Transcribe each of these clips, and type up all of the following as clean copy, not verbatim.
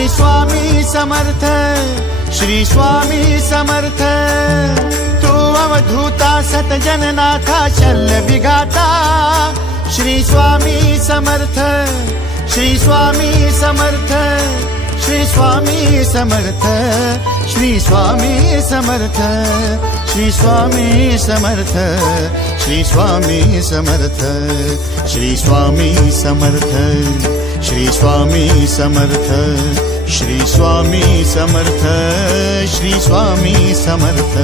श्री स्वामी समर्थ, श्री स्वामी समर्थ। तू अवधूता सतजननाथा शल्य विघाता, श्री स्वामी समर्थ, श्री स्वामी समर्थ, श्री स्वामी समर्थ, श्री स्वामी समर्थ, श्री स्वामी समर्थ, श्री स्वामी समर्थ, श्री स्वामी समर्थ, श्री स्वामी समर्थ, श्री स्वामी समर्थ, श्री स्वामी समर्थ,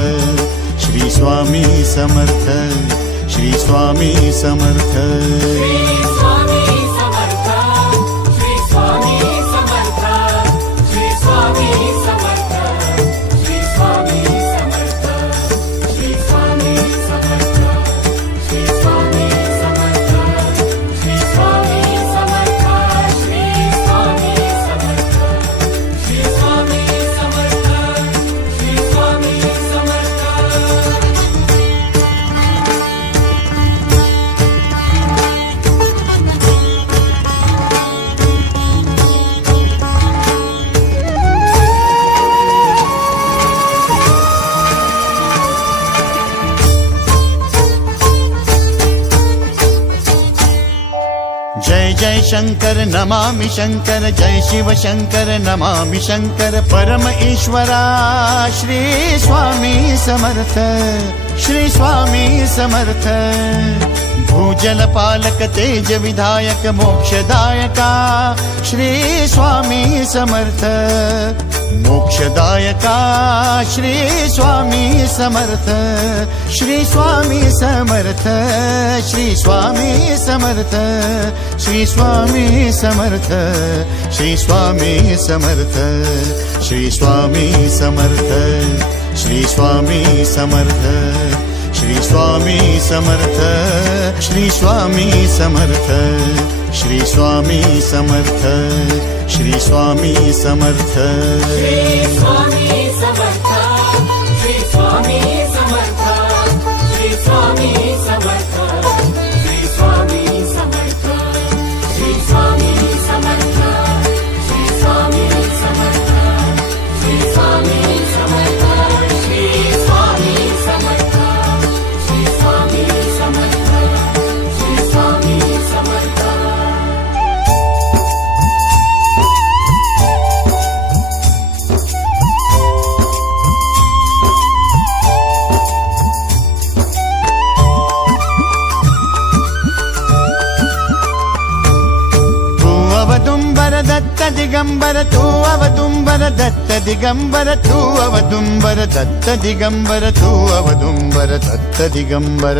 श्री स्वामी समर्थ, श्री स्वामी समर्थ। जय जय शंकर नमामि शंकर, जय शिव शंकर नमामि शंकर। परम ईश्वरा श्री स्वामी समर्थ, श्री स्वामी समर्थ। भूजल पालक तेज विधायक मोक्षदायका, श्री स्वामी समर्थ। मोक्षदायका श्री स्वामी समर्थ, श्री स्वामी समर्थ, श्री स्वामी समर्थ, श्री स्वामी समर्थ, श्री स्वामी समर्थ, श्री स्वामी समर्थ, श्री स्वामी समर्थ, श्री स्वामी समर्थ, श्री स्वामी समर्थ, श्री स्वामी समर्थ, श्री स्वामी समर्थ। श्री स्वामी समर्थ, श्री स्वामी समर्थ, श्री स्वामी समर्थ, श्री स्वामी समर्थ, श्री स्वामी समर्थ, श्री स्वामी समर्थ, श्री स्वामी समर्थ, श्री स्वामी समर्थ, श्री स्वामी समर्थ, श्री स्वामी समर्थ। दत्त दिगंबर तू अवदुंबर, दत्त दिगंबर तू अवदुंबर, दत्त दिगंबर तू अवदुंबर, दत्त दिगंबर।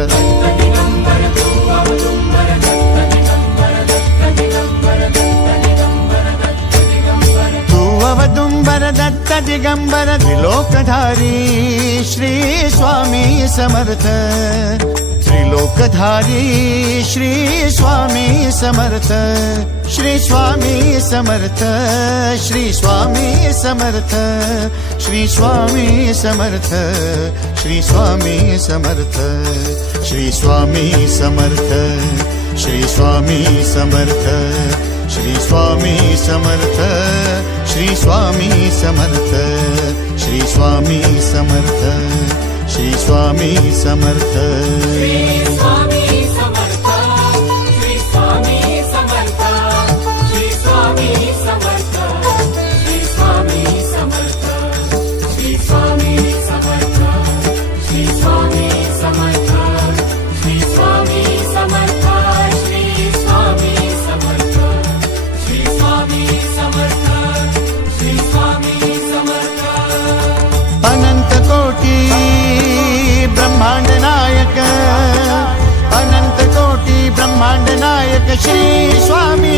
तू अवदुंबर दत्त दिगंबर त्रिलोकधारी श्री स्वामी समर्थ, त्रिलोकधारी श्री स्वामी समर्थ, श्री स्वामी समर्थ, श्री स्वामी समर्थ, श्री स्वामी समर्थ, श्री स्वामी समर्थ, श्री स्वामी समर्थ, श्री स्वामी समर्थ, श्री स्वामी समर्थ, श्री स्वामी समर्थ, श्री स्वामी समर्थ, श्री स्वामी समर्थ। श्री स्वामी समर्थ, श्री स्वामी समर्थ, श्री स्वामी समर्थ, श्री स्वामी समर्थ, श्री स्वामी समर्थ, श्री स्वामी समर्थ, श्री स्वामी समर्थ, श्री स्वामी समर्थ, श्री स्वामी समर्थ, श्री स्वामी समर्थ। अनंत कोटी ब्रह्मांड नायक, अनंत कोटी ब्रह्मांड नायक श्री स्वामी